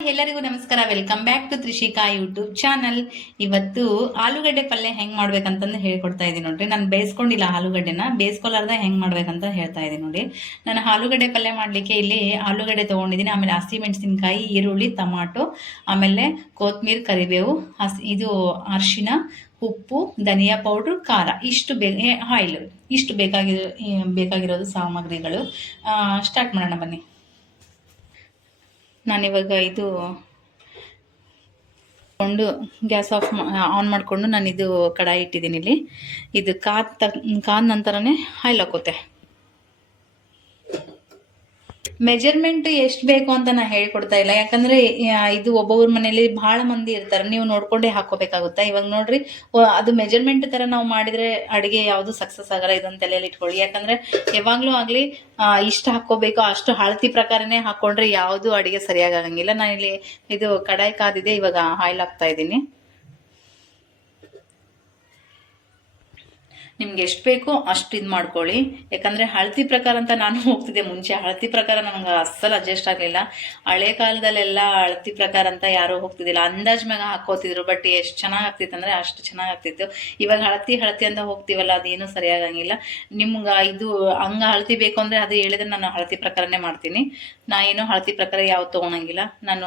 ಎಲ್ಲರಿಗೂ ನಮಸ್ಕಾರ. Welcome back to Trishika YouTube channel. ಇವತ್ತು ಆಲೂಗಡ್ಡೆ ಪಲ್ಯ ಹೆಂಗ್ ಮಾಡ್ಬೇಕಂತಂದು ಹೇಳ್ಕೊಡ್ತಾ ಇದೀನಿ ನೋಡ್ರಿ. ನಾನು ಬೇಯಿಸ್ಕೊಂಡಿಲ್ಲ, ಆಲೂಗಡ್ಡೆನ ಬೇಯಿಸ್ಕೊಲಾರ್ದ ಹೆಂಗ್ ಮಾಡ್ಬೇಕಂತ ಹೇಳ್ತಾ ಇದೀನಿ ನೋಡಿ. ನಾನು ಆಲೂಗಡ್ಡೆ ಪಲ್ಯ ಮಾಡ್ಲಿಕ್ಕೆ ಇಲ್ಲಿ ಆಲೂಗಡ್ಡೆ ತಗೊಂಡಿದ್ದೀನಿ, ಆಮೇಲೆ ಹಸಿಮೆಣಸಿನಕಾಯಿ, ಈರುಳ್ಳಿ, ಟಮಾಟೊ, ಆಮೇಲೆ ಕೊತ್ತಂಬರಿ, ಕರಿಬೇವು, ಇದು ಅರಿಶಿನ, ಉಪ್ಪು, ಧನಿಯಾ ಪೌಡ್ರು, ಖಾರ, ಇಷ್ಟು ಆಯಿಲ್, ಇಷ್ಟು ಬೇಕಾಗಿರೋದು ಸಾಮಗ್ರಿಗಳು. ಸ್ಟಾರ್ಟ್ ಮಾಡೋಣ ಬನ್ನಿ. ನಾನಿವಾಗ ಇದು ಕೊಂಡು ಗ್ಯಾಸ್ ಆನ್ ಮಾಡಿಕೊಂಡು ನಾನು ಇದು ಕಡಾಯಿ ಇಟ್ಟಿದ್ದೀನಿ. ಇಲ್ಲಿ ಇದು ಕಾದ ನಂತರನೇ ಆಯಿಲ್ ಹಾಕೋತೆ. ಮೆಜರ್ಮೆಂಟ್ ಎಷ್ಟು ಬೇಕು ಅಂತ ನಾ ಹೇಳ್ಕೊಡ್ತಾ ಇಲ್ಲ, ಯಾಕಂದ್ರೆ ಇದು ಒಬ್ಬೊಬ್ಬರ ಮನೇಲಿ ಬಹಳ ಮಂದಿ ಇರ್ತಾರೆ, ನೀವು ನೋಡ್ಕೊಂಡೇ ಹಾಕೋಬೇಕಾಗುತ್ತಾ. ಇವಾಗ ನೋಡ್ರಿ, ಅದು ಮೆಜರ್ಮೆಂಟ್ ತರ ನಾವು ಮಾಡಿದ್ರೆ ಅಡಿಗೆ ಯಾವುದು ಸಕ್ಸಸ್ ಆಗಲ್ಲ. ಇದನ್ನ ತಲೆಯಲ್ಲಿ ಇಟ್ಕೊಳ್ಳಿ. ಯಾಕಂದ್ರೆ ಯಾವಾಗ್ಲೂ ಆಗ್ಲಿ ಇಷ್ಟು ಹಾಕೋಬೇಕು, ಅಷ್ಟು ಅಳತಿ ಪ್ರಕಾರನೇ ಹಾಕೊಂಡ್ರೆ ಯಾವುದು ಅಡಿಗೆ ಸರಿಯಾಗಿ ಆಗಂಗಿಲ್ಲ. ನಾನಿಲ್ಲಿ ಇದು ಕಡಾಯಿ ಕಾದಿದೆ, ಇವಾಗ ಆಯಿಲ್ ಹಾಕ್ತಾ ಇದ್ದೀನಿ. ನಿಮ್ಗೆ ಎಷ್ಟು ಬೇಕೋ ಅಷ್ಟು ಇದು ಮಾಡ್ಕೊಳ್ಳಿ. ಯಾಕಂದ್ರೆ ಹಳತಿ ಪ್ರಕಾರ ಅಂತ ನಾನು ಹೋಗ್ತಿದ್ದೆ ಮುಂಚೆ. ಹಳತಿ ಪ್ರಕಾರ ನಮ್ಗೆ ಅಸ್ಸಲು ಅಡ್ಜಸ್ಟ್ ಆಗಲಿಲ್ಲ. ಹಳೆ ಕಾಲದಲ್ಲೆಲ್ಲ ಹಳತಿ ಪ್ರಕಾರ ಅಂತ ಯಾರು ಹೋಗ್ತಿದ್ದಿಲ್ಲ, ಅಂದಾಜ್ ಮ್ಯಾಗ ಹಾಕೋತಿದ್ರು. ಬಟ್ ಎಷ್ಟು ಚೆನ್ನಾಗಿ ಆಗ್ತಿತ್ತು ಅಂದ್ರೆ ಅಷ್ಟು ಚೆನ್ನಾಗಿ ಆಗ್ತಿತ್ತು. ಇವಾಗ ಹಳತಿ ಅಂತ ಹೋಗ್ತೀವಲ್ಲ, ಅದೇನು ಸರಿಯಾಗಂಗಿಲ್ಲ. ನಿಮ್ಗೆ ಇದು ಹಂಗ ಹಳತಿ ಬೇಕು ಅಂದ್ರೆ ಅದು ಹೇಳಿದ್ರೆ ನಾನು ಹಳತಿ ಪ್ರಕಾರನೇ ಮಾಡ್ತೀನಿ. ನಾ ಏನೋ ಹಳತಿ ಪ್ರಕಾರ ಯಾವ್ದು ತೊಗೊಳಂಗಿಲ್ಲ, ನಾನು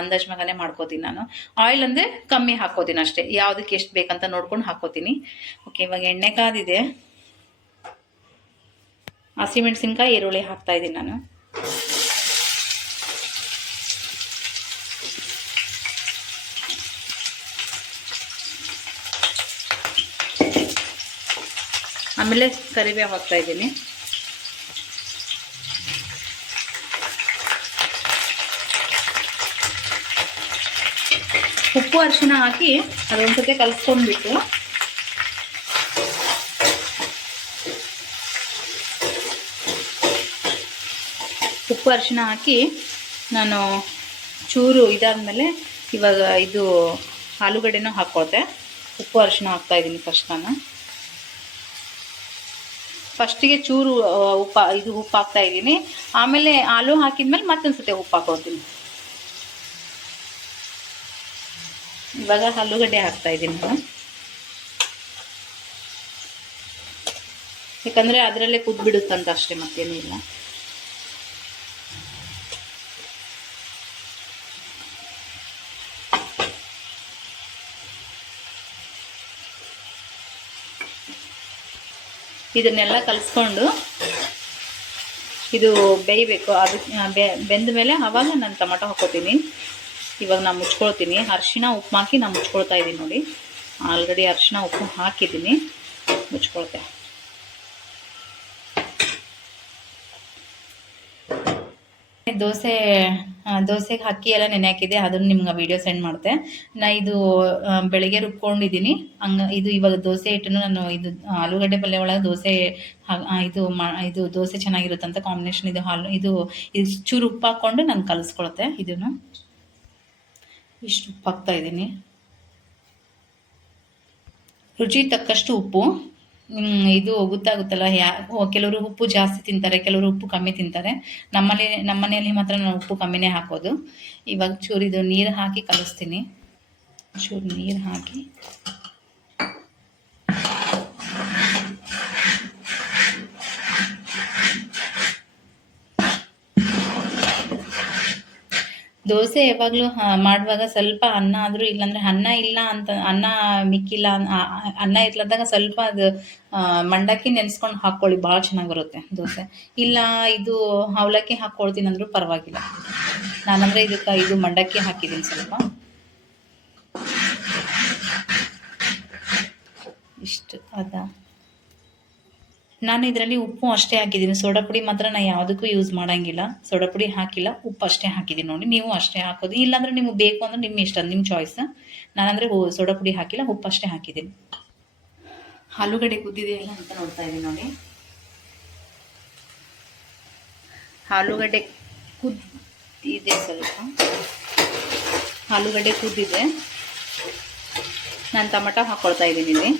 ಅಂದಾಜ್ ಮ್ಯಾಗನೇ ಮಾಡ್ಕೋತೀನಿ. ನಾನು ಆಯಿಲ್ ಅಂದ್ರೆ ಕಮ್ಮಿ ಹಾಕೋತೀನಿ ಅಷ್ಟೇ, ಯಾವ್ದಕ್ಕೆ ಎಷ್ಟು ಬೇಕಂತ ನೋಡ್ಕೊಂಡು ಹಾಕೋತೀನಿ. ಓಕೆ, ಇವಾಗ ಎಣ್ಣೆ ಕಾದಿದೆ. ಹಸಿಮೆಣಸಿನ್ಕಾಯಿ, ಈರುಳ್ಳಿ ಹಾಕ್ತಾ ಇದ್ದೀನಿ ನಾನು. ಆಮೇಲೆ ಕರಿಬೇವು ಹಾಕ್ತಾ ಇದ್ದೀನಿ. ಉಪ್ಪು ಅರಿಶಿನ ಹಾಕಿ ಅದೊಂದ್ಸತಿ ಕಲಿಸ್ಕೊಂಡ್ಬಿಟ್ಟು ಉಪ್ಪು ಅರಿಶಿನ ಹಾಕಿ ನಾನು ಚೂರು ಇದಾದ್ಮೇಲೆ ಇವಾಗ ಇದು ಆಲೂಗಡ್ಡೆನೂ ಹಾಕ್ಕೊಳ್ತೆ. ಉಪ್ಪು ಅರಿಶಿನ ಹಾಕ್ತಾ ಇದ್ದೀನಿ ಫಸ್ಟಿಗೆ ಚೂರು ಉಪ್ಪು ಹಾಕ್ತಾ ಇದ್ದೀನಿ. ಆಮೇಲೆ ಆಲೂ ಹಾಕಿದ್ಮೇಲೆ ಮತ್ತೊಂದ್ಸತಿ ಉಪ್ಪು ಹಾಕೋತೀನಿ. ಇವಾಗ ಆಲೂಗಡ್ಡೆ ಹಾಕ್ತಾ ಇದ್ದೀನಿ ನಾನು, ಯಾಕಂದ್ರೆ ಅದರಲ್ಲೇ ಕುದ್ಬಿಡುತ್ತಂತ ಅಷ್ಟೇ, ಮತ್ತೇನೂ ಇಲ್ಲ. ಇದನ್ನೆಲ್ಲ ಕಲಿಸ್ಕೊಂಡು ಇದು ಬೇಯಬೇಕು. ಅದಕ್ಕೆ ಬೆಂದ ಮೇಲೆ ಆವಾಗ ನಾನು ಟೊಮೆಟೊ ಹಾಕೋತೀನಿ. ಇವಾಗ ನಾನು ಮುಚ್ಕೊಳ್ತೀನಿ. ಅರಿಶಿನ ಉಪ್ಪು ಹಾಕಿ ನಾನು ಮುಚ್ಕೊಳ್ತಾ ಇದ್ದೀನಿ ನೋಡಿ. ಆಲ್ರೆಡಿ ಅರಿಶಿನ ಉಪ್ಪು ಹಾಕಿದ್ದೀನಿ, ಮುಚ್ಕೊಳ್ತೆ. ದೋಸೆಗೆ ಅಕ್ಕಿ ಎಲ್ಲ ನೆನೆ ಹಾಕಿದೆ, ಅದನ್ನು ನಿಮ್ಗೆ ವಿಡಿಯೋ ಸೆಂಡ್ ಮಾಡ್ತೆ. ನಾ ಇದು ಬೆಳಗ್ಗೆ ರುಬ್ಕೊಂಡಿದ್ದೀನಿ. ಇದು ಇವಾಗ ದೋಸೆ ಹಿಟ್ಟನ್ನು ನಾನು ಇದು ಆಲೂಗಡ್ಡೆ ಪಲ್ಯ ಒಳಗೆ ದೋಸೆ ಇದು ದೋಸೆ ಚೆನ್ನಾಗಿರುತ್ತಂತ ಕಾಂಬಿನೇಷನ್. ಇದು ಚೂರು ಉಪ್ಪು ಹಾಕ್ಕೊಂಡು ನಾನು ಕಲಿಸ್ಕೊಳ್ತೆ. ಇದನ್ನು ಇಷ್ಟು ಉಪ್ಪು ಹಾಕ್ತಾ ಇದ್ದೀನಿ. ರುಚಿ ತಕ್ಕಷ್ಟು ಉಪ್ಪು. ಇದು ಗೊತ್ತಾಗುತ್ತಲ್ಲ, ಕೆಲವರು ಉಪ್ಪು ಜಾಸ್ತಿ ತಿಂತಾರೆ, ಕೆಲವರು ಉಪ್ಪು ಕಮ್ಮಿ ತಿಂತಾರೆ. ನಮ್ಮ ಮನೆಯಲ್ಲಿ ಮಾತ್ರ ನಾನು ಉಪ್ಪು ಕಮ್ಮಿನೇ ಹಾಕೋದು. ಇವಾಗ ಚೂರು ಇದು ನೀರು ಹಾಕಿ ಕಲಿಸ್ತೀನಿ. ಚೂರು ನೀರು ಹಾಕಿ ದೋಸೆ ಯಾವಾಗಲೂ ಮಾಡುವಾಗ ಸ್ವಲ್ಪ ಅನ್ನ ಆದರೂ, ಇಲ್ಲಾಂದರೆ ಅನ್ನ ಮಿಕ್ಕಿಲ್ಲ, ಅನ್ನ ಇರ್ಲಾರ್ದಾಗ ಸ್ವಲ್ಪ ಅದು ಮಂಡಕ್ಕಿ ನೆನೆಸ್ಕೊಂಡು ಹಾಕ್ಕೊಳ್ಳಿ, ಭಾಳ ಚೆನ್ನಾಗಿ ಬರುತ್ತೆ ದೋಸೆ. ಇಲ್ಲ ಇದು ಅವಲಕ್ಕಿ ಹಾಕ್ಕೊಳ್ತೀನಿ ಅಂದರೂ ಪರವಾಗಿಲ್ಲ. ನಾನಂದರೆ ಇದು ಮಂಡಕ್ಕಿ ಹಾಕಿದ್ದೀನಿ ಸ್ವಲ್ಪ. ಇಷ್ಟು ನಾನು ಇದರಲ್ಲಿ ಉಪ್ಪು ಅಷ್ಟೇ ಹಾಕಿದ್ದೀನಿ. ಸೋಡಾ ಪುಡಿ ಮಾತ್ರ ನಾನು ಯಾವುದಕ್ಕೂ ಯೂಸ್ ಮಾಡೋಂಗಿಲ್ಲ. ಸೋಡಾ ಪುಡಿ ಹಾಕಿಲ್ಲ, ಉಪ್ಪು ಅಷ್ಟೇ ಹಾಕಿದ್ದೀನಿ ನೋಡಿ. ನೀವು ಅಷ್ಟೇ ಹಾಕೋದು, ಇಲ್ಲಾಂದರೆ ನಿಮಗೆ ಬೇಕು ಅಂದರೆ ನಿಮ್ಮ ಇಷ್ಟ, ನಿಮ್ಮ ಚಾಯ್ಸ್. ನಾನಂದರೆ ಸೋಡಾ ಪುಡಿ ಹಾಕಿಲ್ಲ, ಉಪ್ಪು ಅಷ್ಟೇ ಹಾಕಿದ್ದೀನಿ. ಆಲೂಗಡ್ಡೆ ಕುದ್ದಿದೆಯಲ್ಲ ಅಂತ ನೋಡ್ತಾ ಇದ್ದೀನಿ ನೋಡಿ. ಆಲೂಗಡ್ಡೆ ಕುದ್ದಿದೆ, ಸ್ವಲ್ಪ ಆಲೂಗಡ್ಡೆ ಕುದ್ದಿದೆ. ನಾನು ಟೊಮೆಟೊ ಹಾಕ್ಕೊಳ್ತಾ ಇದ್ದೀನಿ ಇಲ್ಲಿ.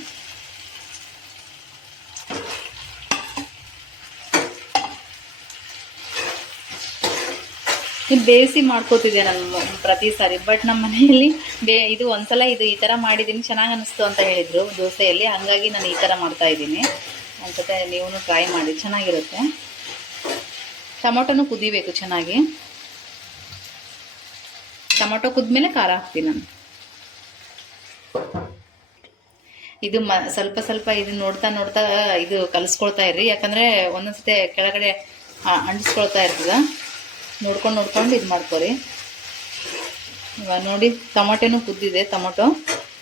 ಇದು ಬೇಯಿಸಿ ಮಾಡ್ಕೋತಿದ್ದೆ ನಾನು ಪ್ರತಿ ಸಾರಿ. ಬಟ್ ನಮ್ಮ ಮನೆಯಲ್ಲಿ ಇದು ಒಂದ್ಸಲ ಈ ಥರ ಮಾಡಿದ್ದೀನಿ, ಚೆನ್ನಾಗಿ ಅನಿಸ್ತು ಅಂತ ಹೇಳಿದರು ದೋಸೆಯಲ್ಲಿ. ಹಾಗಾಗಿ ನಾನು ಈ ಥರ ಮಾಡ್ತಾಯಿದ್ದೀನಿ. ಒಂದ್ಸತಿ ನೀವು ಟ್ರೈ ಮಾಡಿ, ಚೆನ್ನಾಗಿರುತ್ತೆ. ಟೊಮೊಟೊನೂ ಕುದಿಬೇಕು ಚೆನ್ನಾಗಿ. ಟೊಮೊಟೊ ಕುದ್ಮೇಲೆ ಖಾರ ಹಾಕ್ತೀನಿ ನಾನು. ಇದು ಸ್ವಲ್ಪ ಸ್ವಲ್ಪ ಇದು ನೋಡ್ತಾ ಇದು ಕಲಿಸ್ಕೊಳ್ತಾ ಇರ್ರಿ, ಯಾಕಂದರೆ ಒಂದೊಂದ್ಸತಿ ಕೆಳಗಡೆ ಅಂಟಿಸ್ಕೊಳ್ತಾ ಇರ್ತದ. ನೋಡ್ಕೊಂಡು ಇದು ಮಾಡ್ಕೊರಿ. ಇವಾಗ ನೋಡಿ ಟೊಮೊಟೊನೂ ಕುದ್ದಿದೆ.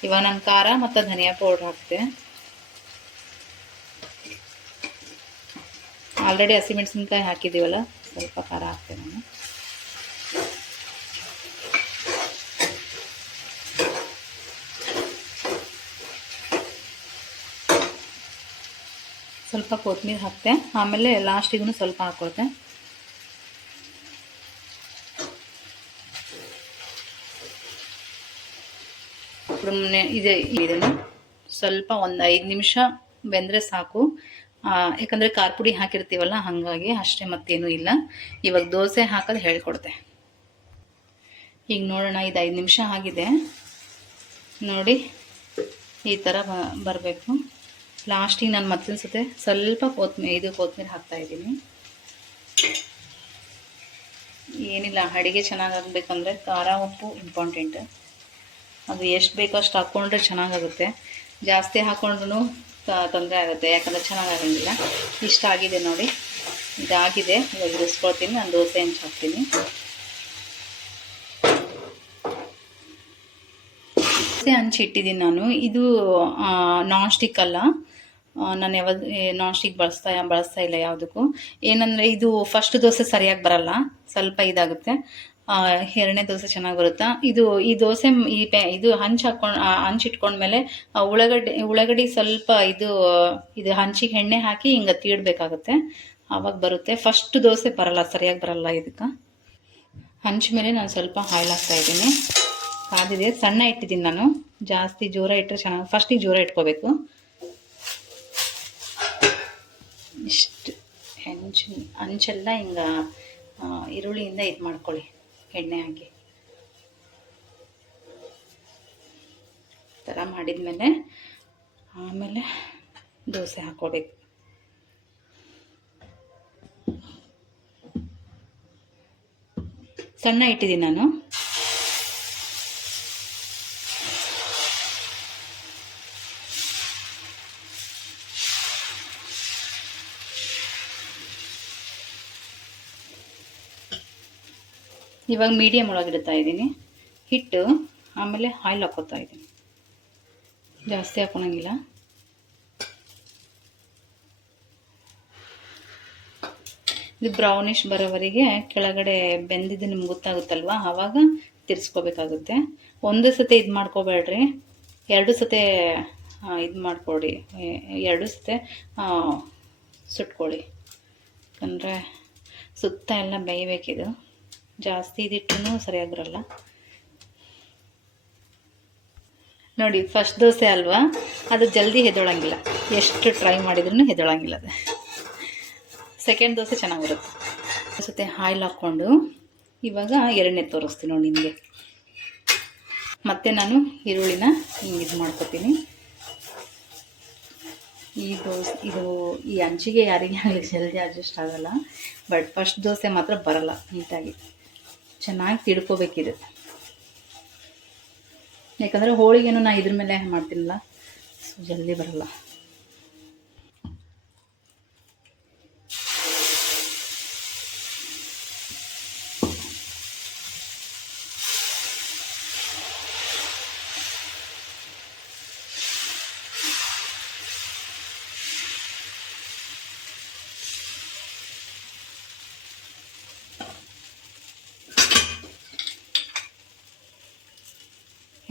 ಇವಾಗ ನಾನು ಖಾರ ಮತ್ತು ಧನಿಯಾ ಪೌಡ್ರ್ ಹಾಕ್ತೆ. ಆಲ್ರೆಡಿ ಹಸಿಮೆಣಸಿನ್ಕಾಯಿ ಹಾಕಿದ್ದೀವಲ್ಲ, ಸ್ವಲ್ಪ ಖಾರ ಹಾಕ್ತೆ ನಾನು. ಸ್ವಲ್ಪ ಕೊತ್ತಂಬರಿ ಹಾಕ್ತೆ. ಆಮೇಲೆ ಲಾಸ್ಟಿಗೂ ಸ್ವಲ್ಪ ಹಾಕ್ಕೊಳ್ತೆ. ಇದನ್ನು ಸ್ವಲ್ಪ ಒಂದು 5 ನಿಮಿಷ ಬೆಂದರೆ ಸಾಕು. ಯಾಕಂದರೆ ಖಾರ ಪುಡಿ ಹಾಕಿರ್ತೀವಲ್ಲ, ಹಾಗಾಗಿ ಅಷ್ಟೇ, ಮತ್ತೇನೂ ಇಲ್ಲ. ಇವಾಗ ದೋಸೆ ಹಾಕೋದು ಹೇಳ್ಕೊಡ್ತೆ. ಈಗ ನೋಡೋಣ, ಇದು 5 ನಿಮಿಷ ಆಗಿದೆ ನೋಡಿ. ಈ ಥರ ಬರಬೇಕು. ಲಾಸ್ಟಿಗೆ ನಾನು ಮತ್ತೊಂದು ಸತೆ ಸ್ವಲ್ಪ ಕೊತ್ತಂಬರಿ ಹಾಕ್ತಾಯಿದ್ದೀನಿ. ಏನಿಲ್ಲ, ಅಡುಗೆ ಚೆನ್ನಾಗಾಗಬೇಕಂದ್ರೆ ಖಾರ ಉಪ್ಪು ಇಂಪಾರ್ಟೆಂಟ್. ಅದು ಎಷ್ಟು ಬೇಕೋ ಅಷ್ಟು ಹಾಕ್ಕೊಂಡ್ರೆ ಚೆನ್ನಾಗಾಗುತ್ತೆ. ಜಾಸ್ತಿ ಹಾಕ್ಕೊಂಡ್ರೂ ತೊಂದರೆ ಆಗುತ್ತೆ, ಯಾಕಂದರೆ ಚೆನ್ನಾಗಾಗಂಗಿಲ್ಲ. ಇಷ್ಟ ಆಗಿದೆ ನೋಡಿ, ಇದಾಗಿದೆ. ಇವಾಗ ಇರಿಸ್ಕೊಳ್ತೀನಿ. ನಾನು ದೋಸೆ ಹಂಚು ಹಾಕ್ತೀನಿ. ದೋಸೆ ಹಂಚು ಇಟ್ಟಿದ್ದೀನಿ ನಾನು. ಇದು ನಾನ್ ಸ್ಟಿಕ್ ಅಲ್ಲ, ನಾನು ಯಾವಾಗ ನಾನ್ ಸ್ಟಿಕ್ ಬಳಸ್ತಾ ಇಲ್ಲ ಯಾವುದಕ್ಕೂ. ಏನಂದರೆ ಇದು ಫಸ್ಟ್ ದೋಸೆ ಸರಿಯಾಗಿ ಬರಲ್ಲ, ಸ್ವಲ್ಪ ಇದಾಗುತ್ತೆ. ಎರಡನೇ ದೋಸೆ ಚೆನ್ನಾಗಿ ಬರುತ್ತಾ. ಈ ದೋಸೆ ಇದು ಹಂಚಿಟ್ಕೊಂಡ್ಮೇಲೆ ಉಳ್ಳಾಗಡ್ಡಿ ಸ್ವಲ್ಪ ಇದು ಹಂಚಿಗೆ ಎಣ್ಣೆ ಹಾಕಿ ಹಿಂಗೆ ತೀಡಬೇಕಾಗುತ್ತೆ, ಆವಾಗ ಬರುತ್ತೆ. ಫಸ್ಟ್ ದೋಸೆ ಸರಿಯಾಗಿ ಬರಲ್ಲ ಇದಕ್ಕೆ. ಹಂಚ ಮೇಲೆ ನಾನು ಸ್ವಲ್ಪ ಆಯಿಲ್ ಹಾಕ್ತಾಯಿದ್ದೀನಿ. ಕಾದಿದೆ, ಸಣ್ಣ ಇಟ್ಟಿದ್ದೀನಿ ನಾನು. ಜಾಸ್ತಿ ಜೋರ ಇಟ್ಟರೆ ಚೆನ್ನಾಗಿ, ಫಸ್ಟಿಗೆ ಜೋರ ಇಟ್ಕೋಬೇಕು. ಇಷ್ಟು ಹಂಚೆಲ್ಲ ಹಿಂಗೆ ಈರುಳ್ಳಿಯಿಂದ ಇದು ಮಾಡ್ಕೊಳ್ಳಿ, ಎಣ್ಣೆ ಹಾಕಿ. ಥರ ಮಾಡಿದ್ಮೇಲೆ ಆಮೇಲೆ ದೋಸೆ ಹಾಕ್ಕೋಬೇಕು. ಸಣ್ಣ ಇಟ್ಟಿದ್ದೀನಿ ನಾನು. ಇವಾಗ ಮೀಡಿಯಮ್ ಒಳಗೆ ಇಡ್ತಾ ಇದ್ದೀನಿ ಹಿಟ್ಟು. ಆಮೇಲೆ ಆಯಿಲ್ ಹಾಕ್ಕೋತಾ ಇದ್ದೀನಿ, ಜಾಸ್ತಿ ಹಾಕೊಳಂಗಿಲ್ಲ. ಇದು ಬ್ರೌನಿಷ್ ಬರೋವರೆಗೆ ಕೆಳಗಡೆ ಬೆಂದಿದ್ದು ನಿಮ್ಗೆ ಗೊತ್ತಾಗುತ್ತಲ್ವ, ಆವಾಗ ತಿರ್ಸ್ಕೋಬೇಕಾಗುತ್ತೆ. ಒಂದೇ ಸತಿ ಇದು ಮಾಡ್ಕೋಬೇಡ್ರಿ, 2 ಸತಿ ಇದು ಮಾಡ್ಕೊಡಿ, 2 ಸತಿ ಸುಟ್ಕೊಳ್ಳಿ. ಯಾಕಂದರೆ ಸುತ್ತ ಎಲ್ಲ ಬೇಯಬೇಕಿದು. ಜಾಸ್ತಿ ಇದಿಟ್ಟರೂ ಸರಿಯಾಗಿ ಬರಲ್ಲ ನೋಡಿ. ಫಸ್ಟ್ ದೋಸೆ ಅಲ್ವಾ, ಅದು ಜಲ್ದಿ ಹೆದೊಳಂಗಿಲ್ಲ, ಎಷ್ಟು ಟ್ರೈ ಮಾಡಿದ್ರೂ ಹೆದೊಳಂಗಿಲ್ಲ ಅದು. ಸೆಕೆಂಡ್ ದೋಸೆ ಚೆನ್ನಾಗಿ ಬರುತ್ತೆ. ಸತಿ ಆಯಿಲ್ ಹಾಕ್ಕೊಂಡು ಇವಾಗ ಎರಡನೇ ತೋರಿಸ್ತೀನಿ ನೋಡಿ ನಿಮಗೆ. ಮತ್ತೆ ನಾನು ಈರುಳ್ಳಿನ ಹಿಂಗೆ ಇದು ಮಾಡ್ಕೊತೀನಿ. ಈ ಹಂಚಿಗೆ ಯಾರಿಗೆ ಆಗಲಿ ಜಲ್ದಿ ಅಡ್ಜಸ್ಟ್ ಆಗಲ್ಲ. ಬಟ್ ಫಸ್ಟ್ ದೋಸೆ ಮಾತ್ರ ಬರಲ್ಲ ನೀಟಾಗಿ, ಚೆನ್ನಾಗಿ ತಿಳ್ಕೊಬೇಕಿದೆ. ಯಾಕಂದರೆ ಹೋಳಿಗೆನೂ ನಾನು ಇದ್ರ ಮೇಲೆ ಮಾಡ್ತೀನಲ್ಲ, ಜಲ್ದಿ ಬರಲ್ಲ.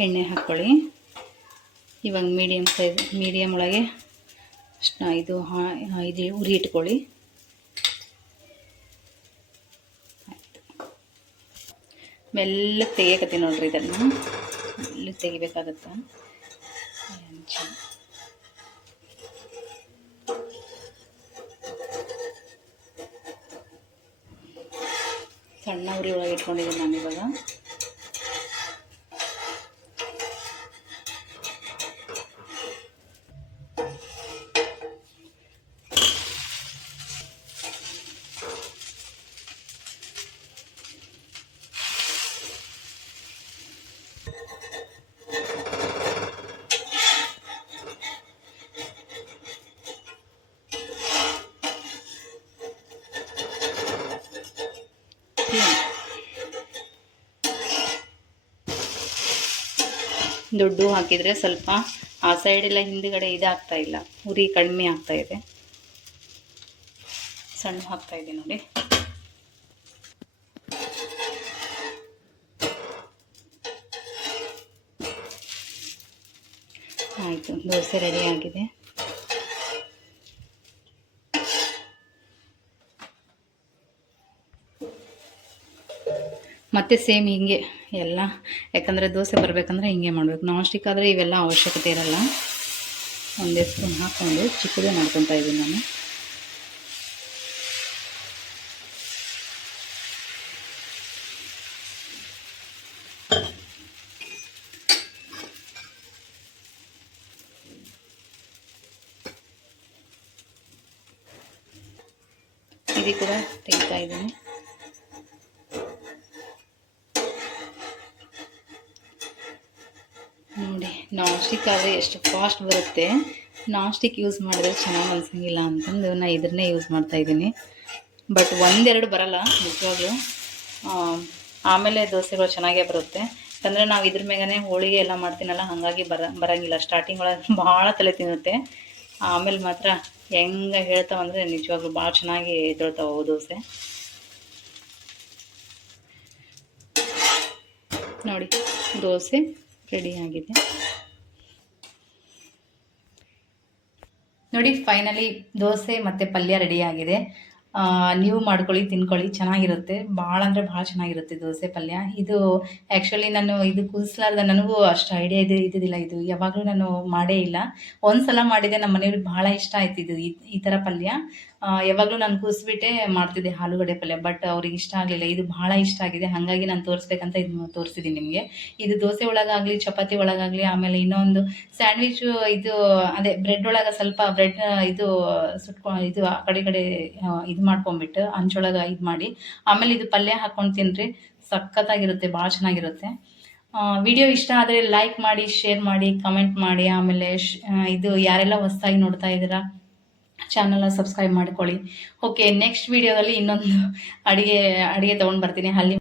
ಎಣ್ಣೆ ಹಾಕ್ಕೊಳ್ಳಿ. ಇವಾಗ ಮೀಡಿಯಮ್ ಒಳಗೆ ಇದು ಉರಿ ಇಟ್ಕೊಳ್ಳಿ. ಆಯಿತು, ಮೆಲ್ಲಗೆ ತೆಗಿಯಕತ್ತೀನಿ ನೋಡ್ರಿ. ಇದನ್ನು ಮೆಲ್ಲಗೆ ತೆಗಿಬೇಕಾಗತ್ತೆ. ಸಣ್ಣ ಉರಿ ಒಳಗೆ ಇಟ್ಕೊಂಡಿದ್ದೀನಿ ನಾನು ಇವಾಗ. ದೊಡ್ಡ ಹಾಕಿದರೆ ಸ್ವಲ್ಪ ಆ ಸೈಡೆಲ್ಲ ಹಿಂದುಗಡೆ ಇದಾಗ್ತಾ ಇಲ್ಲ, ಉರಿ ಕಡಿಮೆ ಆಗ್ತಾ ಇದೆ. ಸಣ್ಣ ಹಾಕ್ತಾ ಇದೆ ನೋಡಿ. ಆಯಿತು, ದೋಸೆ ರೆಡಿ ಆಗಿದೆ. ಮತ್ತು ಸೇಮ್ ಹಿಂಗೆ ಎಲ್ಲ, ಯಾಕಂದರೆ ದೋಸೆ ಬರಬೇಕಂದ್ರೆ ಹಿಂಗೆ ಮಾಡಬೇಕು. ನಾನ್ ಸ್ಟಿಕ್ ಆದರೆ ಇವೆಲ್ಲ ಅವಶ್ಯಕತೆ ಇರಲ್ಲ. ಒಂದೇ ಸ್ಪೂನ್ ಹಾಕ್ಕೊಂಡು ಚಿಕ್ಕದೇ ಮಾಡ್ಕೊತಾ ಇದ್ದೀನಿ ನಾನು. ಇದು ಕೂಡ ತೆಗಿತಾ ಇದ್ದೀನಿ. ನೋಡಿ, ನಾನ್ ಸ್ಟಿಕ್ ಆದರೆ ಎಷ್ಟು ಫಾಸ್ಟ್ ಬರುತ್ತೆ. ನಾನ್ ಸ್ಟಿಕ್ ಯೂಸ್ ಮಾಡಿದ್ರೆ ಚೆನ್ನಾಗಿ ಅನ್ಸಂಗಿಲ್ಲ ಅಂತಂದು ನಾನು ಇದನ್ನೇ ಯೂಸ್ ಮಾಡ್ತಾಯಿದ್ದೀನಿ. ಬಟ್ ಒಂದೆರಡು ಬರಲ್ಲ ನಿಜವಾಗ್ಲೂ, ಆಮೇಲೆ ದೋಸೆಗಳು ಚೆನ್ನಾಗೇ ಬರುತ್ತೆ. ಯಾಕಂದರೆ ನಾವು ಇದ್ರ ಮೇಗನೆ ಹೋಳಿಗೆ ಎಲ್ಲ ಮಾಡ್ತೀನಲ್ಲ, ಹಾಗಾಗಿ ಬರೋಂಗಿಲ್ಲ. ಸ್ಟಾರ್ಟಿಂಗ್ ಒಳಗೆ ಭಾಳ ತಲೆ ತಿನ್ನುತ್ತೆ, ಆಮೇಲೆ ಮಾತ್ರ ಹೆಂಗೆ ಹೇಳ್ತಾವಂದರೆ ನಿಜವಾಗ್ಲೂ ಭಾಳ ಚೆನ್ನಾಗಿ ಎದ್ದೇಳ್ತಾವೆ ದೋಸೆ. ನೋಡಿ, ದೋಸೆ ರೆಡಿ ಆಗಿದೆ ನೋಡಿ. ಫೈನಲಿ ದೋಸೆ ಮತ್ತು ಪಲ್ಯ ರೆಡಿ ಆಗಿದೆ. ನೀವು ಮಾಡ್ಕೊಳ್ಳಿ, ತಿನ್ಕೊಳ್ಳಿ, ಚೆನ್ನಾಗಿರುತ್ತೆ. ಭಾಳ ಅಂದರೆ ಭಾಳ ಚೆನ್ನಾಗಿರುತ್ತೆ ದೋಸೆ ಪಲ್ಯ. ಇದು ಆ್ಯಕ್ಚುಲಿ ನಾನು ಇದು ಕುದಿಸ್ಲಾರ್ದ, ನನಗೂ ಅಷ್ಟು ಐಡಿಯಾ ಇದ್ದಿದ್ದಿಲ್ಲ. ಇದು ಯಾವಾಗಲೂ ನಾನು ಮಾಡೇ ಇಲ್ಲ. ಒಂದು ಸಲ ಮಾಡಿದೆ, ನಮ್ಮ ಮನೆಯವ್ರಿಗೆ ಭಾಳ ಇಷ್ಟ ಆಯ್ತು ಇದು ಈ ಥರ ಪಲ್ಯ. ಯಾವಾಗಲೂ ನಾನು ಕುದಿಸ್ಬಿಟ್ಟೆ ಮಾಡ್ತಿದ್ದೆ ಆಲೂಗಡ್ಡೆ ಪಲ್ಯ, ಬಟ್ ಅವ್ರಿಗೆ ಇಷ್ಟ ಆಗಲಿಲ್ಲ. ಇದು ಭಾಳ ಇಷ್ಟ ಆಗಿದೆ, ಹಾಗಾಗಿ ನಾನು ತೋರಿಸ್ಬೇಕಂತ ಇದು ತೋರಿಸಿದ್ದೀನಿ ನಿಮಗೆ. ಇದು ದೋಸೆ ಒಳಗಾಗಲಿ, ಚಪಾತಿ ಒಳಗಾಗಲಿ, ಆಮೇಲೆ ಇನ್ನೊಂದು ಸ್ಯಾಂಡ್ವಿಚು, ಇದು ಅದೇ ಬ್ರೆಡ್ ಒಳಗೆ ಸ್ವಲ್ಪ ಬ್ರೆಡ್ ಇದು ಇದು ಆ ಕಡೆ ಇದು ಮಾಡ್ಕೊಂಬಿಟ್ಟು ಹಂಚೊಳಗೆ ಇದು ಮಾಡಿ ಆಮೇಲೆ ಇದು ಪಲ್ಯ ಹಾಕ್ಕೊಂಡು ತಿನ್ನಿರಿ, ಸಖತ್ತಾಗಿರುತ್ತೆ, ಭಾಳ ಚೆನ್ನಾಗಿರುತ್ತೆ. ವಿಡಿಯೋ ಇಷ್ಟ ಆದರೆ ಲೈಕ್ ಮಾಡಿ, ಶೇರ್ ಮಾಡಿ, ಕಮೆಂಟ್ ಮಾಡಿ. ಆಮೇಲೆ ಇದು ಯಾರೆಲ್ಲ ಹೊಸದಾಗಿ ನೋಡ್ತಾ ಇದ್ದೀರಾ ಚಾನಲ್ನ ಸಬ್ಸ್ಕ್ರೈಬ್ ಮಾಡ್ಕೊಳ್ಳಿ. ಓಕೆ, ನೆಕ್ಸ್ಟ್ ವಿಡಿಯೋದಲ್ಲಿ ಇನ್ನೊಂದು ಅಡುಗೆ ತೊಗೊಂಡು ಬರ್ತೀನಿ. ಅಲ್ಲಿ